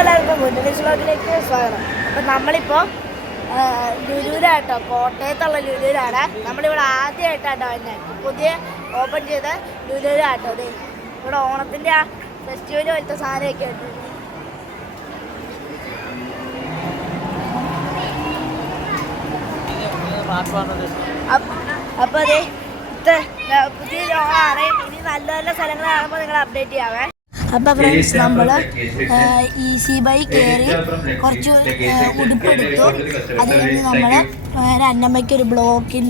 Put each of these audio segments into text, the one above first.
എല്ലാവർക്കും മുന്നിലേക്ക് സ്വാഗതം. അപ്പം നമ്മളിപ്പോൾ ലുലുവിലാട്ടോ, കോട്ടയത്തുള്ള ലുലുവിലാണ്. നമ്മളിവിടെ ആദ്യമായിട്ടാട്ടോ തന്നെ പുതിയ ഓപ്പൺ ചെയ്ത ലുലുവിലാട്ടോ. അതെ, ഇവിടെ ഓണത്തിൻ്റെ ആ ഫെസ്റ്റിവൽ പോലത്തെ സാധനമൊക്കെ ഉണ്ട്. അപ്പോൾ അതെ, പുതിയ ഓണമാണ്. ഇനി നല്ല നല്ല സ്ഥലങ്ങൾ കാണുമ്പോൾ നിങ്ങൾ അപ്ഡേറ്റ് ചെയ്യാവേ. അപ്പോൾ ഫ്രണ്ട്സ്, നമ്മൾ ഈസി ബൈ കയറി കുറച്ച് ഉടുപ്പെടുത്തു. അത് കഴിഞ്ഞ് നമ്മൾ അന്നമ്മയ്ക്കൊരു ബ്ലോക്ക്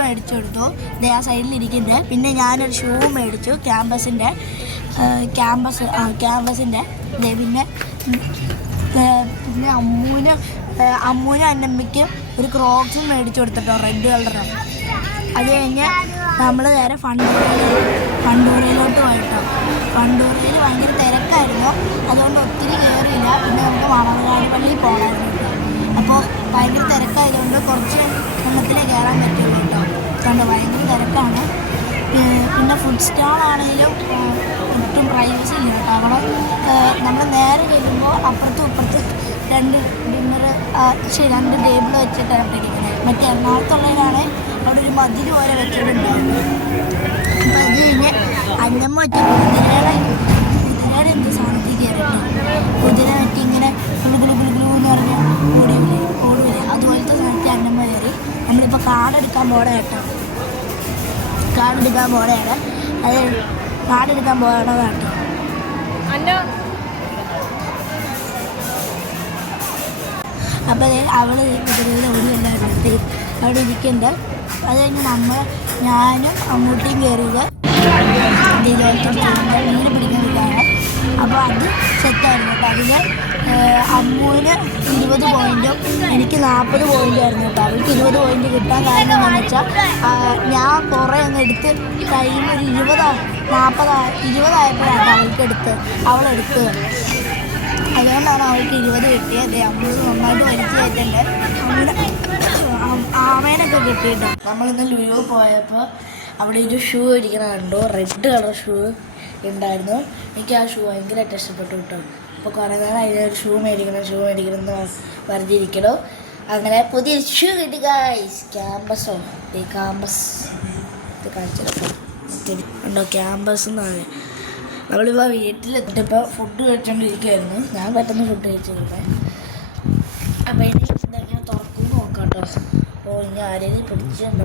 മേടിച്ചെടുത്തു. ഇതേ ആ സൈഡിലിരിക്കുന്നത്. പിന്നെ ഞാനൊരു ഷൂ മേടിച്ചു, ക്യാമ്പസിൻ്റെ. പിന്നെ അമ്മൂനും അന്നമ്മയ്ക്ക് ഒരു ക്രോക്സും മേടിച്ചു കൊടുത്തിട്ടോ, റെഡ് കളറാണ്. അത് കഴിഞ്ഞ് നമ്മൾ നേരെ ഫണ്ടൂരയിലോട്ട് പോയിട്ടോ. ഫണ്ടൂരയിൽ ഭയങ്കര തിരക്കായിരുന്നു, അതുകൊണ്ട് ഒത്തിരി കയറിയില്ല. പിന്നെ നമുക്ക് മണർകാട് പള്ളിയിൽ പോകണമായിരുന്നു കേട്ടോ. അപ്പോൾ ഭയങ്കര തിരക്കായതുകൊണ്ട് കുറച്ച് എണ്ണത്തിലേ കയറാൻ പറ്റുള്ളൂ കേട്ടോ. അതുകൊണ്ട് ഭയങ്കര തിരക്കാണ്. പിന്നെ ഫുഡ് സ്റ്റാളാണെങ്കിലും ഒട്ടും പ്രൈവസി ഇല്ല കേട്ടോ. അവിടെ നമ്മൾ നേരെ ചെല്ലുമ്പോൾ അപ്പുറത്തും ഇപ്പുറത്തും രണ്ട് ടേബിൾ വെച്ചിട്ടാണ് ഇരിക്കുന്നത്. മറ്റേ എറണാകുളത്തുള്ളതിനാണ് അവിടെ ഒരു മതിൽ പോലെ വെച്ചിട്ടുണ്ടായിരുന്നു. അപ്പം അത് കഴിഞ്ഞ് അന്നമ്മ വെച്ച കുതിരയുടെ എന്ത് സാധനത്തിൽ കയറിട്ടോ. കുതിര വെച്ച് ഇങ്ങനെ ഗുളുഗുളു എന്ന് പറഞ്ഞാൽ ഓടില്ലേ. അതുപോലത്തെ സാധനത്തിൽ അന്നമ്മ കയറി. നമ്മളിപ്പോൾ കാർഡെടുക്കാൻ പോകണം കേട്ടോ. കാർഡെടുക്കാൻ പോകണതാണ് കേട്ടോ. അപ്പോൾ അവൾ കുതിരയിൽ ഓടിയല്ലായിരുന്നു അവിടെ ഇരിക്കുന്നുണ്ട്. അത് കഴിഞ്ഞ് ഞാനും അമ്മൂട്ടിയും കയറിയത് മീൻ പിടിക്കുന്നതാണ്. അപ്പോൾ അത് സെറ്റായിരുന്നു കേട്ടോ. അതിൽ അമ്മൂന് 20 പോയിൻറ്റും എനിക്ക് 40 പോയിൻറ്റും ആയിരുന്നു കേട്ടോ. അവൾക്ക് 20 പോയിൻറ്റ് കിട്ടാൻ കാരണം എന്താണെന്ന് വെച്ചാൽ ഞാൻ കുറേ അങ്ങ് എടുത്ത് ടൈം ഒരു 20 ആയപ്പോഴാണ് അവളെടുത്ത്. അതുകൊണ്ടാണ് അവൾക്ക് 20 കിട്ടിയത്. അമ്മൂന് നന്നായിട്ട് വലിച്ചു കയറ്റുണ്ട്. ആവേനൊക്കെ കിട്ടിയിട്ടോ. നമ്മളിന്ന് ലുലു പോയപ്പോൾ അവിടെ ഒരു ഷൂ ഇരിക്കണ കണ്ടു. റെഡ് കളർ ഷൂ ഉണ്ടായിരുന്നു. എനിക്ക് ആ ഷൂ ഭയങ്കരമായിട്ട് ഇഷ്ടപ്പെട്ടു കേട്ടോ. അപ്പോൾ കുറേ നേരം അതിനൊരു ഷൂ മേടിക്കണം പറഞ്ഞിരിക്കണോ. അങ്ങനെ പുതിയ ഷൂ കിട്ടി ഗായ്സ്. ക്യാമ്പസ് ഇത് കാണിച്ചെടുക്കാം ഉണ്ടോ. ക്യാമ്പസ് എന്നാണ്. നമ്മളിപ്പോൾ വീട്ടിലെത്തിയപ്പോൾ ഫുഡ് കഴിച്ചുകൊണ്ടിരിക്കുമായിരുന്നു. ഞാൻ പെട്ടെന്ന് ഫുഡ് കഴിച്ചിരുന്നത്. അപ്പോൾ ഇനി ഇതെങ്ങനെ തുറക്കുന്നു നോക്കാം കേട്ടോ. അപ്പോൾ ഇനി ആരെയും പിടിച്ചുണ്ടോ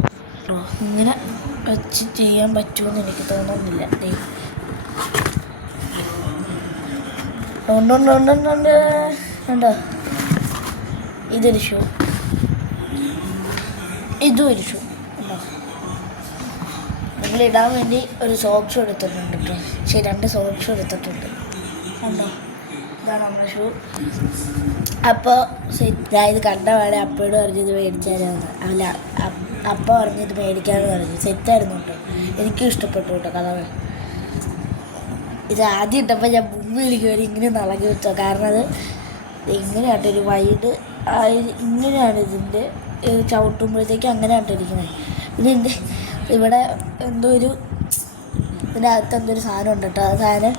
ഇങ്ങനെ വെച്ച് ചെയ്യാൻ പറ്റുമെന്ന് എനിക്ക് തോന്നുന്നില്ല. ഉണ്ടോ. ഇതൊരു ഷൂ, ഇതും ഒരു ഷൂ ഉണ്ടോ. നമ്മളിടാൻ വേണ്ടി ഒരു സോക്സ് എടുത്തിട്ടുണ്ട് കേട്ടോ. 2 സോക്സ് എടുത്തിട്ടുണ്ട് ഉണ്ടോ. ഇതാണ് നമ്മുടെ ഷൂ. അപ്പോൾ ഇത് കണ്ട പാടെ അപ്പോഴും പറഞ്ഞത് മേടിച്ചാലാന്ന്. അല്ല, അപ്പ പറഞ്ഞത് മേടിക്കാമെന്ന് പറഞ്ഞു. സെറ്റായിരുന്നു കേട്ടോ. എനിക്കും ഇഷ്ടപ്പെട്ടു കേട്ടോ കളർ. ഇത് ആദ്യം ഇട്ടപ്പോൾ ഞാൻ മുമ്പിൽ കയറി ഇങ്ങനെ നിളകി വെച്ചോ. കാരണം അത് ഇങ്ങനെയാട്ടോ ഒരു വൈഡ് ഇങ്ങനെയാണ് ഇതിൻ്റെ ചവിട്ടുമ്പോഴത്തേക്ക് അങ്ങനെയാട്ടോ ഇരിക്കുന്നത്. പിന്നെ ഇവിടെ എന്തോ ഇതിനകത്ത് എന്തോ ഒരു സാധനം ഉണ്ട് കേട്ടോ. ആ സാധനം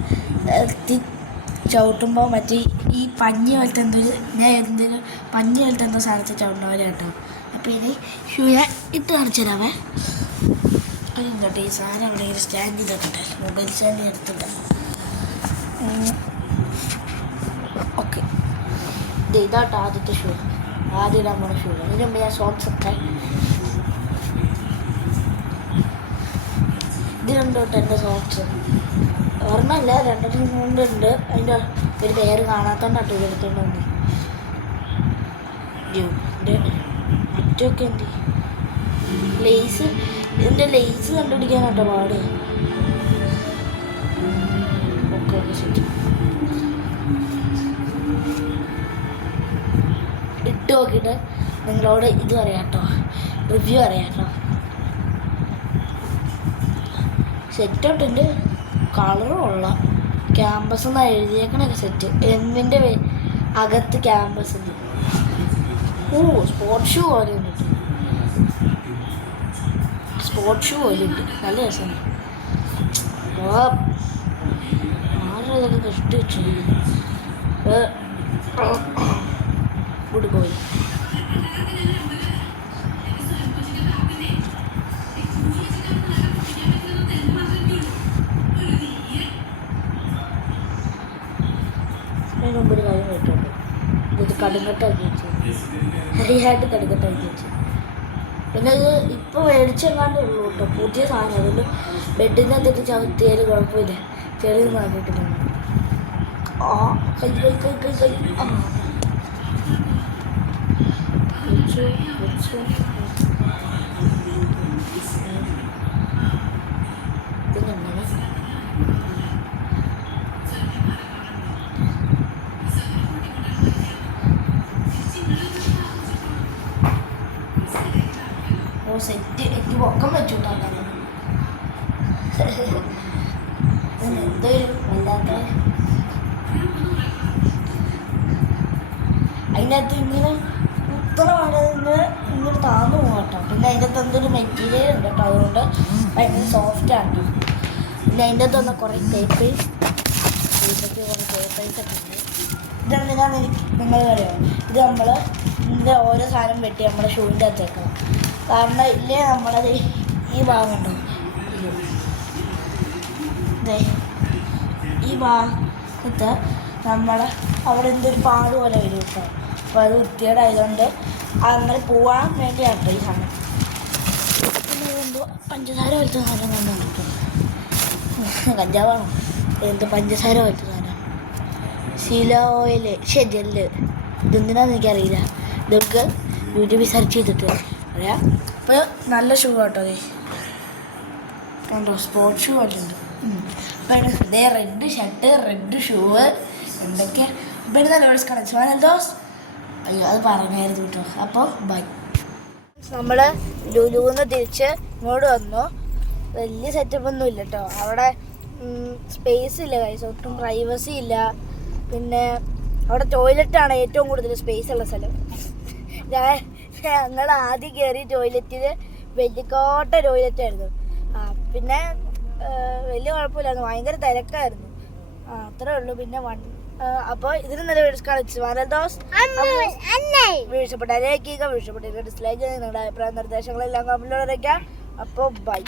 ചവിട്ടുമ്പോൾ മറ്റേ ഈ പഞ്ഞി പോലത്തെ പഞ്ഞി പോലത്തെ എന്തോ സാധനത്തിൽ ചവിട്ടുന്ന പോലെ കേട്ടോ. അപ്പോൾ ഇനി ഷൂ ഞാൻ ഇട്ട് കാണിച്ചു തരാമേ. കേട്ടോ ഈ സാധനം എവിടെയെങ്കിലും സ്റ്റാൻഡ് ചെയ്തിട്ടുണ്ട്. മൊബൈൽ സ്റ്റാൻഡ് എടുത്തിട്ട് ഓക്കെ. ഇതാട്ടോ ആദ്യത്തെ ഷൂ. ആദ്യം ഇടാൻ പോണ ഷൂ. അതിന് മുമ്പ് ഞാൻ ഷോർട്ട്സ് ഒക്കെ ഇത് കണ്ടോട്ടെ. എൻ്റെ ഷോർട്ട്സ് ഓർമ്മയില്ല, 2 കൊണ്ടുണ്ട്. അതിൻ്റെ ഒരു പേര് കാണാത്തോണ്ടാട്ടോ ഇതെടുത്തോണ്ട് വന്ന്. എൻ്റെ മറ്റൊക്കെ എന്ത് ഇതിൻ്റെ ലേസ് കണ്ടുപിടിക്കാനാട്ടോ പാട്. ഓക്കെ ശരി, ഇട്ട് നോക്കിയിട്ട് നിങ്ങളോട് ഇത് പറയാം കേട്ടോ, റിവ്യൂ അറിയാം കേട്ടോ. സെറ്റോട്ടുണ്ട്, കളറും ഉള്ള ക്യാമ്പസ് എന്നാണ് എഴുതിയേക്കണൊക്കെ സെറ്റ്. എന്നിൻ്റെ അകത്ത് ക്യാമ്പസ്. സ്പോർട്സ് ഷൂ പോലെ ഉണ്ട്. സ്പോർട്സ് ഷൂ പോലെ ഉണ്ട്. നല്ല രസമാണ്. ഇതൊക്കെ കഷ്ടി വെച്ചു കൂടി പോയി. അതിന് മുമ്പ് ഒരു കാര്യം കേട്ടുണ്ട്, ഇത് കടുങ്കട്ടാക്കി വെച്ചു, ഹരിയായിട്ട് കടുങ്കട്ടാക്കി വെച്ചു. പിന്നെ ഇത് ഇപ്പോൾ മേടിച്ചെങ്ങാണ്ടേ ഉള്ളൂ കേട്ടോ, പുതിയ സാധനം. അതുകൊണ്ട് ബെഡിൻ്റെ അകത്തിട്ട് ചവിട്ടിയാലും കുഴപ്പമില്ല, ചെറിയ മാറ്റിയിട്ടില്ല. ആ കൈ കൈ കൈ കൈ കൈ ആ വെച്ചു വെച്ചു. ഇതെങ്ങനെ സെറ്റ് എനിക്ക് പൊക്കം വെച്ചുകൊണ്ടാണ് എന്തൊരു വല്ലാത്ത. അതിനകത്ത് ഇങ്ങനെ ഉത്തരമാണ് ഇങ്ങനെ താന്നു പോകട്ടോ. പിന്നെ അതിൻ്റെ അകത്ത് എന്തൊരു മെറ്റീരിയൽ ഉണ്ട് കേട്ടോ, അതുകൊണ്ട് ഭയങ്കര സോഫ്റ്റാണ്. പിന്നെ അതിൻ്റെ അകത്ത് വന്ന കുറേ പേപ്പേഴ്സ് കുറേ പേപ്പേഴ്സൊക്കെ ഉണ്ട്. ഇതെന്തിനാന്ന് നിങ്ങൾ അറിയാം, ഇത് നമ്മൾ ഇതിൻ്റെ ഓരോ സാധനം വെട്ടി നമ്മുടെ ഷൂവിൻ്റെ അകത്തേക്കാം. കാരണം ഇല്ലേ നമ്മളത് ഈ ഭാഗം ഉണ്ടോ, ഈ ഭാഗത്ത് നമ്മൾ അവിടെ എന്തൊരു പാട് പോലെ വരും കേട്ടോ. അപ്പോൾ അത് വൃത്തികേടായതുകൊണ്ട് അങ്ങനെ പോവാൻ വേണ്ടിയാട്ടോ ഈ സാധനം. പിന്നെ എന്തോ പഞ്ചസാര പോലത്തെ സാധനം കൊണ്ടുണ്ട് കേട്ടോ, കഞ്ചാവാണോ എന്തോ പഞ്ചസാര പോലത്തെ സാധനം, ശീല ഓയിൽ ജെല്ല്. ഇതെന്തിനാന്ന് എനിക്കറിയില്ല, ഇതൊക്കെ യൂട്യൂബിൽ സെർച്ച് ചെയ്തിട്ട് അറിയാം. അപ്പോൾ നല്ല ഷൂ കേട്ടോ, കണ്ടോ സ്പോർട്സ് ഷൂ ഒക്കെ ഉണ്ട്. അപ്പോൾ ഇതേ റെഡ് ഷർട്ട് റെഡ് ഷൂവ് എന്തൊക്കെ. അപ്പോൾ നല്ല കളക്ഷൻ അയ്യോ അത് പറഞ്ഞായിരുന്നു കേട്ടോ. അപ്പോൾ ബൈ. നമ്മൾ ലുലുന്ന് തിരിച്ച് ഇങ്ങോട്ട് വന്നു. വലിയ സെറ്റപ്പ് ഒന്നും ഇല്ല കേട്ടോ, അവിടെ സ്പേസ് ഇല്ല കൈസ്, ഒട്ടും പ്രൈവസി ഇല്ല. പിന്നെ അവിടെ ടോയ്ലറ്റാണ് ഏറ്റവും കൂടുതൽ സ്പേസ് ഉള്ള സ്ഥലം. ഞങ്ങൾ ആദ്യം കയറി ടോയ്ലറ്റിൽ വലിയക്കോട്ട ടോയ്ലറ്റായിരുന്നു. പിന്നെ വലിയ കുഴപ്പമില്ലായിരുന്നു, ഭയങ്കര തിരക്കായിരുന്നു. അത്രേ ഉള്ളൂ. പിന്നെ അപ്പോൾ ഇതിന് നല്ല കളിച്ചു വീഴ്ചപ്പെട്ട ഡിസ്ലൈക്ക് ചെയ്ത് നിങ്ങളുടെ അഭിപ്രായ നിർദ്ദേശങ്ങളെല്ലാം കമന്റിലൂടെ വയ്ക്കാം. അപ്പോൾ ബൈ.